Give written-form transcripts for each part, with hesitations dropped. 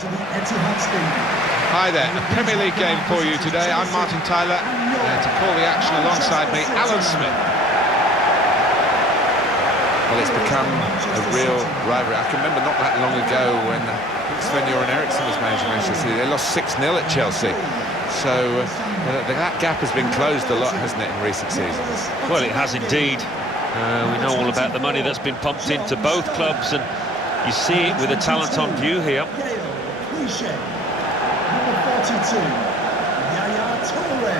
to the Etihad Stadium. Hi there, a Premier League game for you today. I'm Martin Tyler, and to call the action alongside me, Alan Smith. Well, it's become a real rivalry. I can remember not that long ago when Sven-Göran Eriksson was managing Manchester City. They lost 6-0 at Chelsea. So that gap has been closed a lot, hasn't it, in recent seasons? Well, it has indeed. We know all about the money that's been pumped into both clubs, and you see it with the talent on view here. Clichy, number 42, Touré,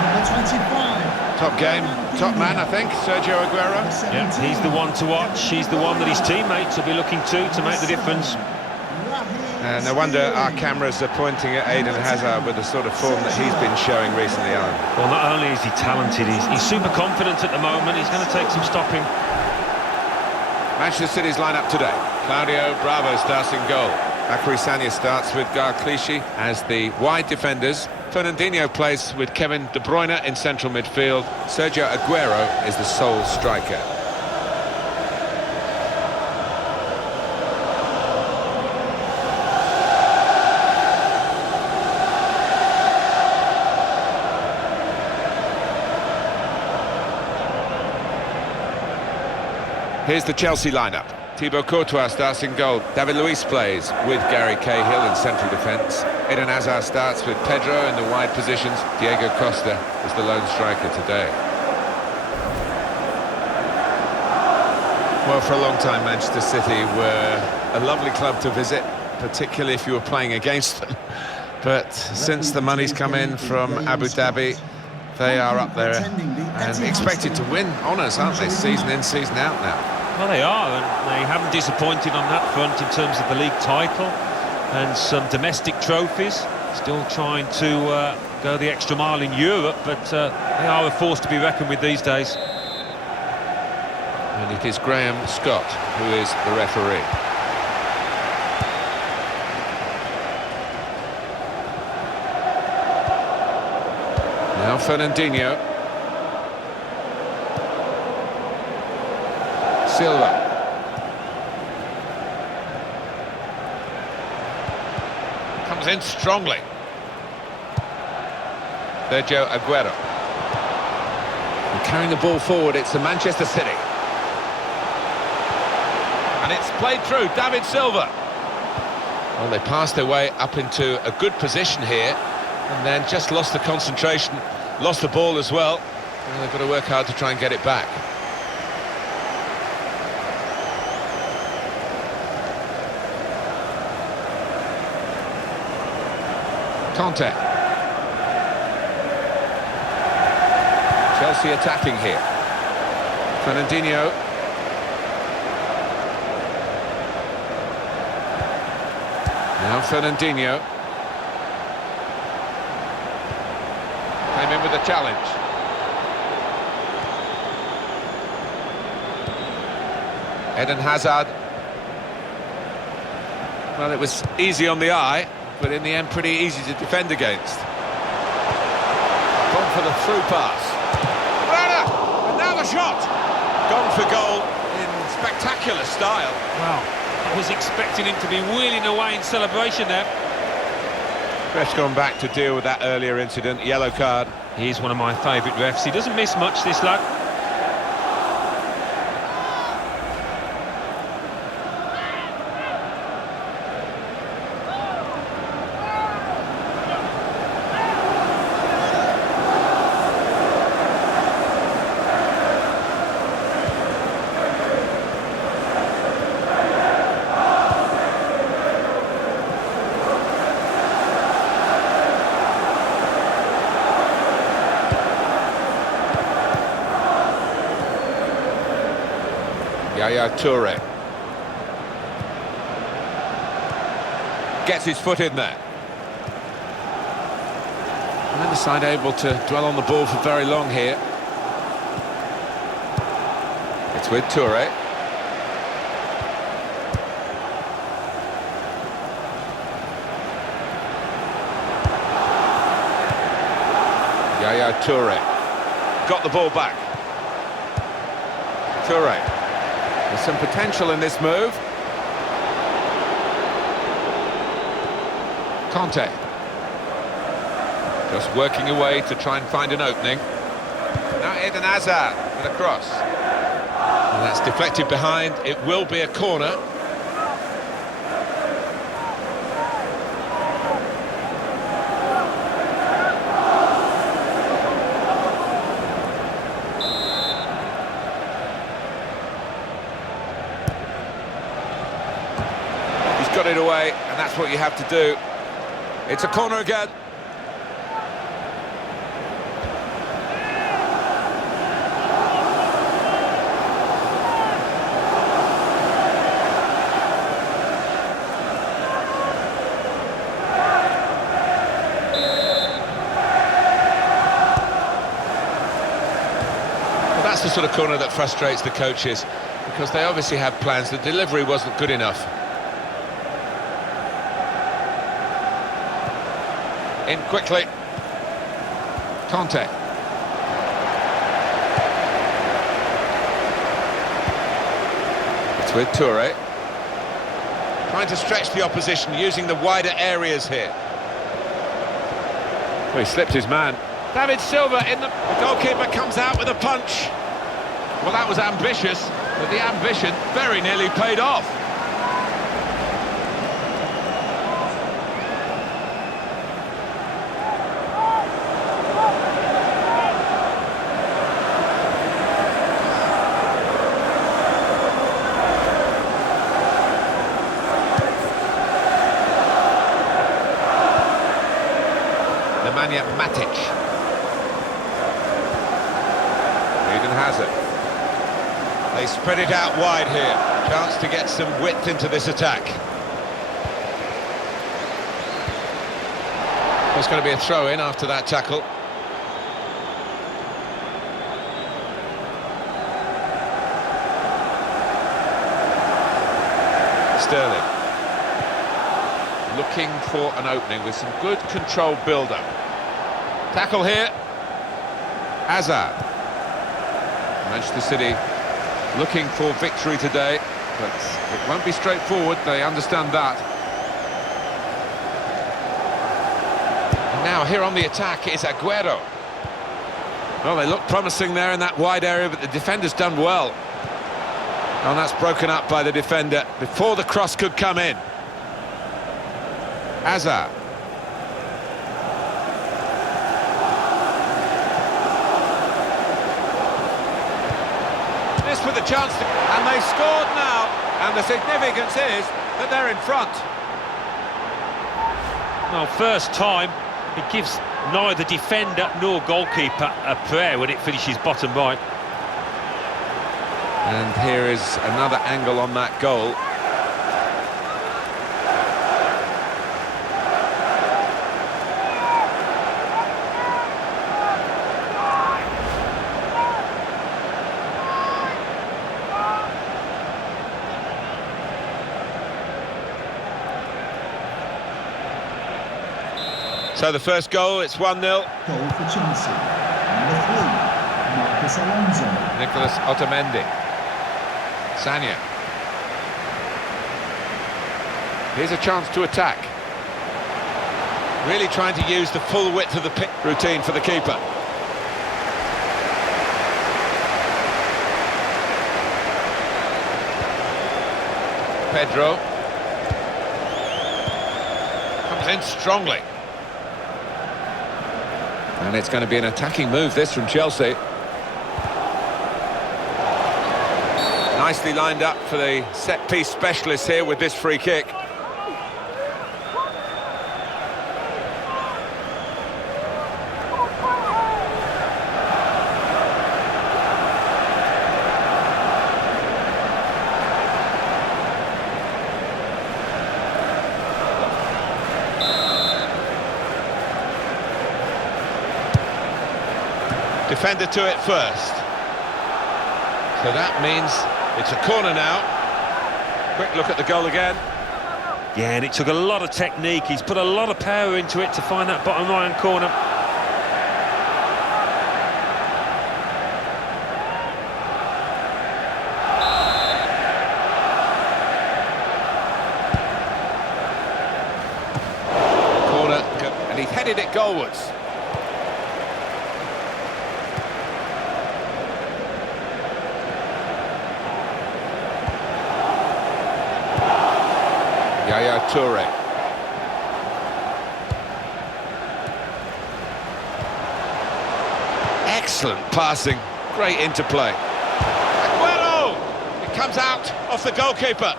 number 25. Top game, top man, I think, Sergio Aguero. Yeah, he's the one to watch. He's the one that his teammates will be looking to make the difference. And no wonder our cameras are pointing at Eden Hazard with the sort of form that he's been showing recently, Alan. Well, not only is he talented, he's super confident at the moment. He's going to take some stopping. Manchester City's lineup today. Claudio Bravo starts in goal. Bakary Sagna starts with Clichy as the wide defenders. Fernandinho plays with Kevin De Bruyne in central midfield. Sergio Aguero is the sole striker. Here's the Chelsea lineup. Thibaut Courtois starts in goal. David Luiz plays with Gary Cahill in central defence. Eden Hazard starts with Pedro in the wide positions. Diego Costa is the lone striker today. Well, for a long time, Manchester City were a lovely club to visit, particularly if you were playing against them. But since the money's come in from Abu Dhabi, they are up there and expected to win honours, aren't they? Season in, season out now. Well, they are, and they haven't disappointed on that front in terms of the league title and some domestic trophies. Still trying to go the extra mile in Europe, but they are a force to be reckoned with these days. And it is Graham Scott who is the referee. Now Fernandinho. Silva. Comes in strongly. Sergio Aguero. And carrying the ball forward, it's the Manchester City. And it's played through, David Silva. Well, they passed their way up into a good position here, and then just lost the concentration, lost the ball as well. And they've got to work hard to try and get it back. Conte. Chelsea attacking here. Fernandinho. Now Fernandinho. Came in with a challenge. Eden Hazard. Well, it was easy on the eye, but in the end pretty easy to defend against. Gone for the through pass. Bruyne! And now the shot! Gone for goal in spectacular style. Wow, I was expecting him to be wheeling away in celebration there. Ref's gone back to deal with that earlier incident, yellow card. He's one of my favourite refs. He doesn't miss much, this lad. Touré gets his foot in there. Neither side able to dwell on the ball for very long here. It's with Touré. Touré got the ball back. Touré. There's some potential in this move. Conte. Just working away to try and find an opening. Now Eden Hazard with a cross. And that's deflected behind. It will be a corner. He's got it away, and that's what you have to do. It's a corner again. That's the sort of corner that frustrates the coaches, because they obviously have plans. The delivery wasn't good enough. In quickly. Conte. It's with Touré. Trying to stretch the opposition, using the wider areas here. Well, he slipped his man. David Silva in the goalkeeper comes out with a punch. Well, that was ambitious, but the ambition very nearly paid off. Nemanja Matic. Eden Hazard. They spread it out wide here. Chance to get some width into this attack. It's going to be a throw-in after that tackle. Sterling. Looking for an opening with some good controlled build-up. Tackle here. Hazard. Manchester City looking for victory today, but it won't be straightforward, they understand that. And now here on the attack is Aguero. Well, they look promising there in that wide area, but the defender's done well. And that's broken up by the defender before the cross could come in. Hazard. With a chance to, and they scored now, and the significance is that they're in front. Well, first time, it gives neither defender nor goalkeeper a prayer when it finishes bottom right. And here is another angle on that goal. So the first goal, it's 1-0. Goal for Chelsea. Number 3, Marcus Alonso. Nicolas Otamendi. Sagna. Here's a chance to attack. Really trying to use the full width of the pitch routine for the keeper. Pedro. Comes in strongly. And it's going to be an attacking move, this, from Chelsea. Nicely lined up for the set-piece specialist here with this free kick. Defender to it first. So that means it's a corner now. Quick look at the goal again. Yeah, and it took a lot of technique. He's put a lot of power into it to find that bottom right-hand corner. headed it goalwards. Touré. Excellent passing, great interplay. Aguero! It comes out off the goalkeeper.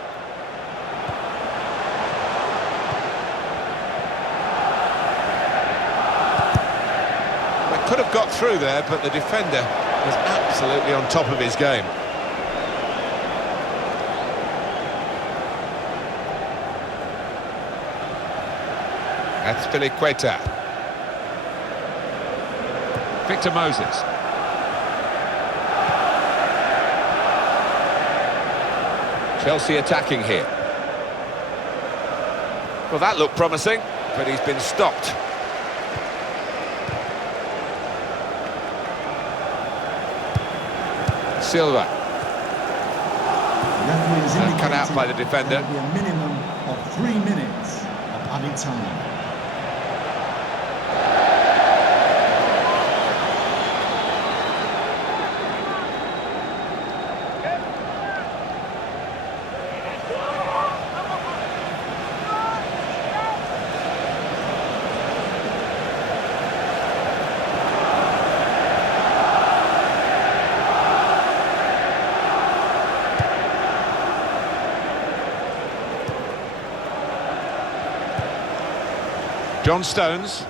They could have got through there, but the defender was absolutely on top of his game. Azpilicueta. Victor Moses. Chelsea attacking here. Well, that looked promising, but he's been stopped. Silva. Cut out by the defender. There will be a minimum of 3 minutes of added time. John Stones.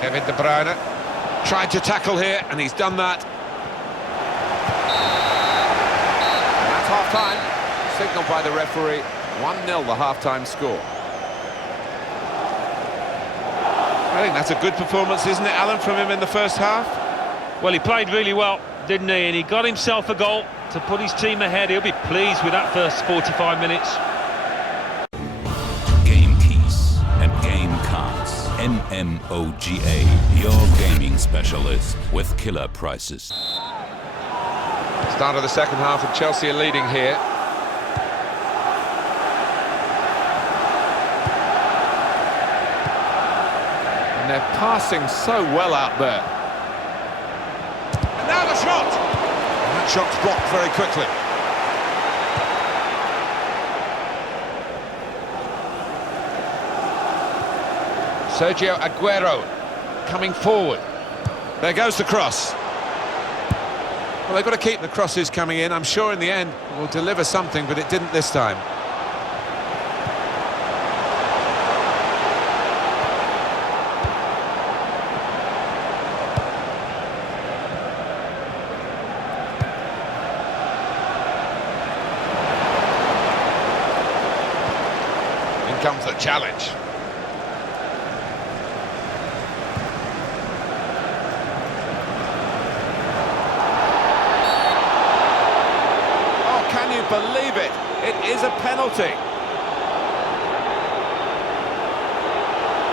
Kevin De Bruyne tried to tackle here, and he's done that. And that's half-time. Signalled by the referee. 1-0 the half-time score. I think that's a good performance, isn't it, Alan, from him in the first half? Well, he played really well, didn't he? And he got himself a goal to put his team ahead. He'll be pleased with that first 45 minutes. MMOGA, your gaming specialist with killer prices. Start of the second half and Chelsea are leading here. And they're passing so well out there. And now the shot! And that shot's blocked very quickly. Sergio Aguero coming forward. There goes the cross. Well, they've got to keep the crosses coming in. I'm sure in the end it will deliver something, but it didn't this time. In comes the challenge. Believe it, it is a penalty.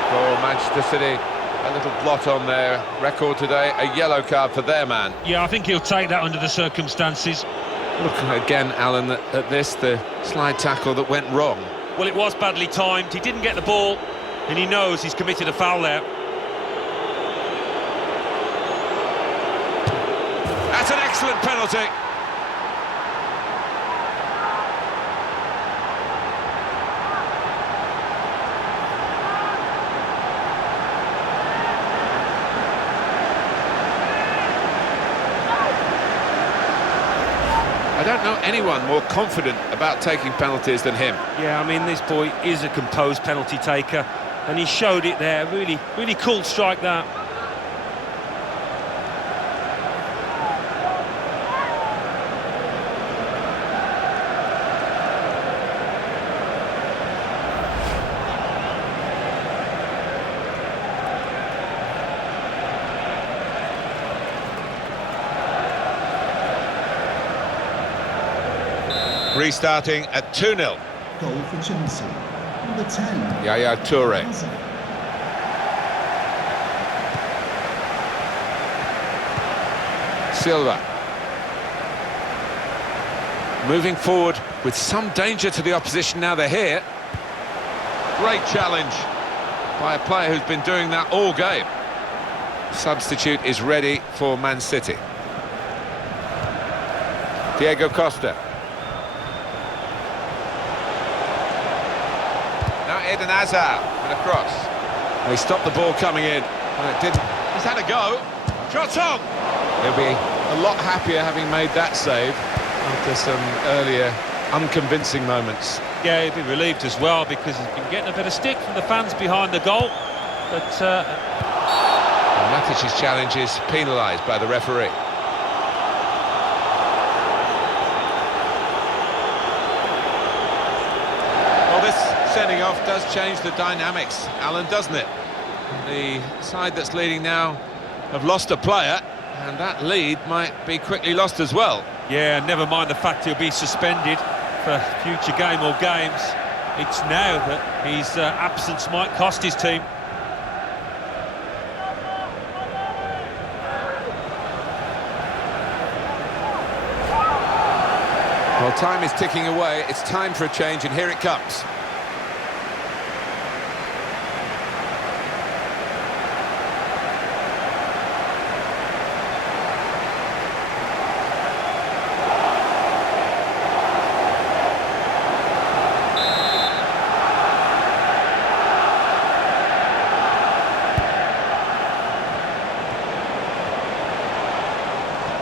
For Manchester City, a little blot on their record today, a yellow card for their man. Yeah, I think he'll take that under the circumstances. Look again, Alan, at this, the slide tackle that went wrong. Well, it was badly timed, he didn't get the ball, and he knows he's committed a foul there. That's an excellent penalty. I don't know anyone more confident about taking penalties than him. Yeah, I mean, this boy is a composed penalty taker, and he showed it there. Really, really cool strike, that. Restarting at 2-0. Goal for Chelsea. Number 10. Yaya Touré. Silva. Moving forward with some danger to the opposition now they're here. Great challenge. by a player who's been doing that all game. Substitute is ready for Man City. Diego Costa. Now Eden Hazard with a cross. They stopped the ball coming in, and it didn't. He's had a go. Shots on! He'll be a lot happier having made that save after some earlier unconvincing moments. Yeah, he'd be relieved as well because he's been getting a bit of stick from the fans behind the goal. But Matic's challenge is penalised by the referee. Well, this sending off does change the dynamics, Alan, doesn't it? The side that's leading now have lost a player, and that lead might be quickly lost as well. yeah, never mind the fact he'll be suspended for future game or games. It's now that his absence might cost his team. Well, time is ticking away. It's time for a change, and here it comes.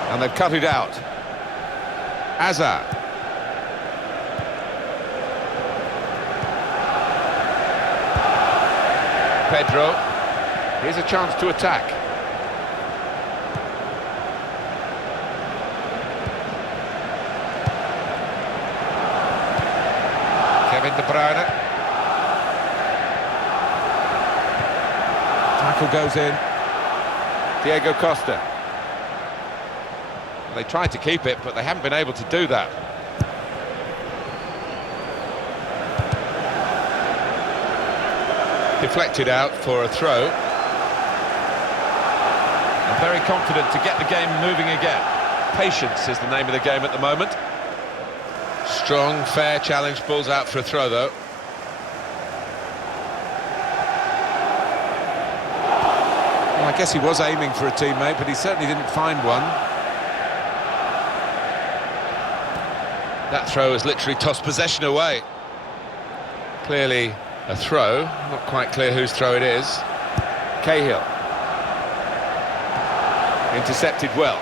And they've cut it out. Hazard. Pedro. Here's a chance to attack. Kevin De Bruyne. Tackle goes in. Diego Costa. They tried to keep it, but they haven't been able to do that. Deflected out for a throw. And very confident to get the game moving again. Patience is the name of the game at the moment. Strong, fair challenge, balls out for a throw though. Well, I guess he was aiming for a teammate, but he certainly didn't find one. That throw has literally tossed possession away. Clearly a throw, not quite clear whose throw it is. Cahill. Intercepted well.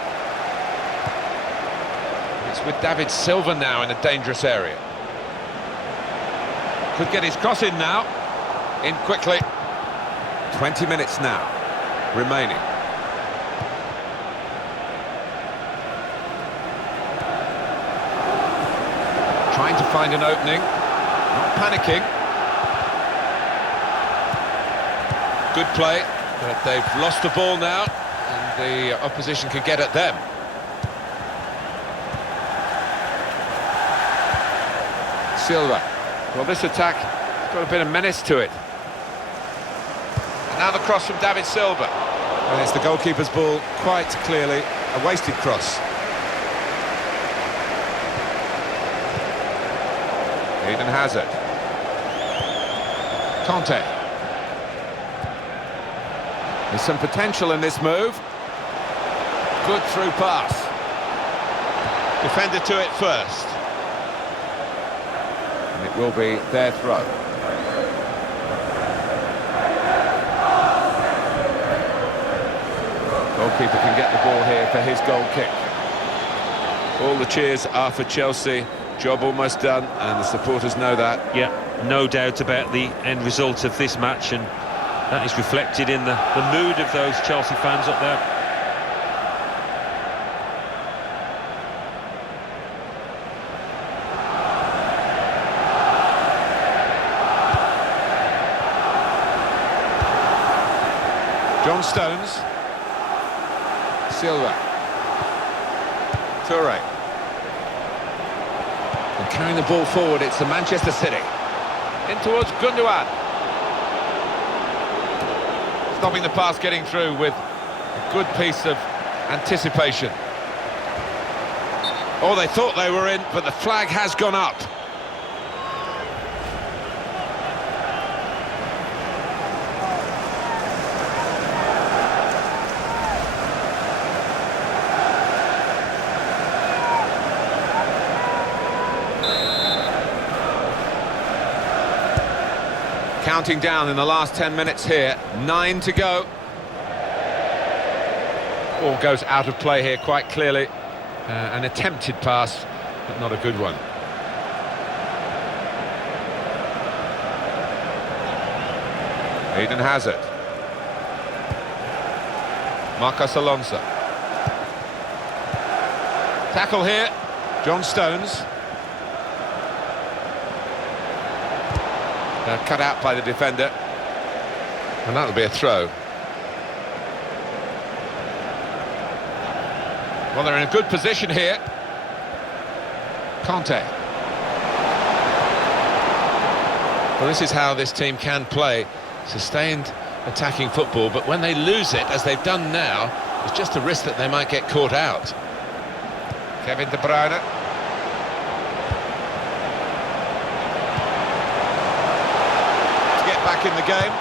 It's with David Silva now in a dangerous area. Could get his cross in now. In quickly. 20 minutes now remaining. Trying to find an opening, not panicking. Good play, but they've lost the ball now, and the opposition can get at them. Silva. Well, this attack has got a bit of menace to it. And now the cross from David Silva. And it's the goalkeeper's ball, quite clearly a wasted cross. Eden Hazard. Conte. There's some potential in this move. Good through pass. Defender to it first. And it will be their throw. Goalkeeper can get the ball here for his goal kick. All the cheers are for Chelsea. Job almost done, and the supporters know that. Yeah, no doubt about the end result of this match, and that is reflected in the mood of those Chelsea fans up there. John Stones. Silva. Touré. And carrying the ball forward, it's the Manchester City. In towards Gundogan. Stopping the pass getting through with a good piece of anticipation. Oh, they thought they were in, but the flag has gone up. Counting down in the last 10 minutes here, 9 to go. Ball goes out of play here quite clearly. An attempted pass, but not a good one. Eden Hazard. Marcos Alonso. Tackle here, John Stones. Cut out by the defender. And that'll be a throw. Well, they're in a good position here. Conte. Well, this is how this team can play. Sustained attacking football, but when they lose it, as they've done now, it's just a risk that they might get caught out. Kevin De Bruyne. To get back in the game.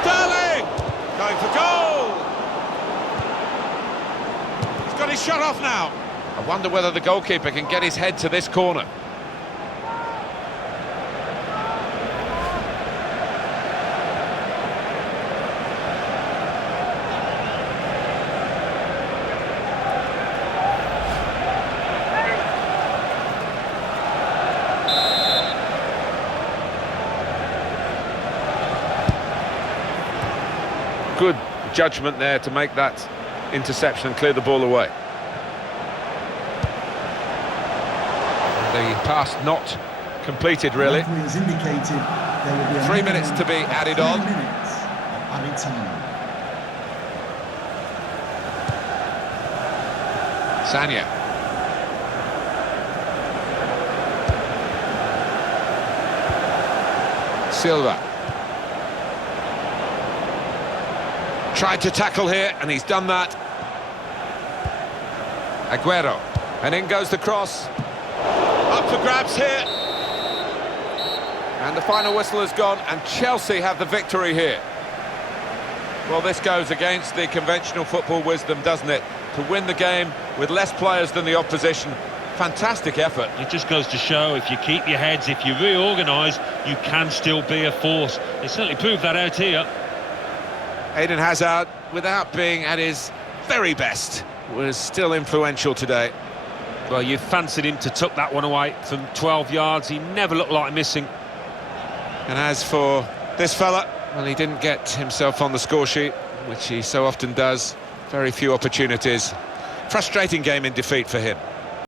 Sterling! Going for goal! He's got his shot off now. I wonder whether the goalkeeper can get his head to this corner. Good judgment there to make that interception and clear the ball away. The pass not completed, really. The referee has indicated there will be a 3 minutes to be added on. 3 minutes of added time. Sagna. Silva. Tried to tackle here, and he's done that. Aguero. And in goes the cross. Up for grabs here. And the final whistle has gone, and Chelsea have the victory here. Well, this goes against the conventional football wisdom, doesn't it? To win the game with less players than the opposition. Fantastic effort. It just goes to show, if you keep your heads, if you reorganise, you can still be a force. They certainly proved that out here. Eden Hazard, without being at his very best, was still influential today. Well, you fancied him to tuck that one away from 12 yards. He never looked like missing. And as for this fella, well, he didn't get himself on the score sheet, which he so often does. Very few opportunities. Frustrating game in defeat for him.